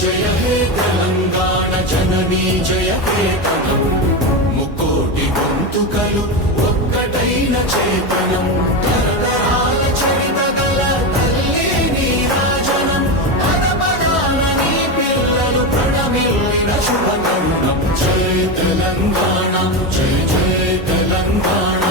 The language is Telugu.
జయ హే తెలంగాణ జననీ జయ కేతనం ముక్కోటి గొంతుకలు ఒక్కటైన చేతనం తరతరాల చరిత గల తల్లి నీరాజనం పదపదాన నీ పిల్లలు ప్రణమిల్లిన శుభతరుణం జయ తెలంగాణ జయ జయ తెలంగాణ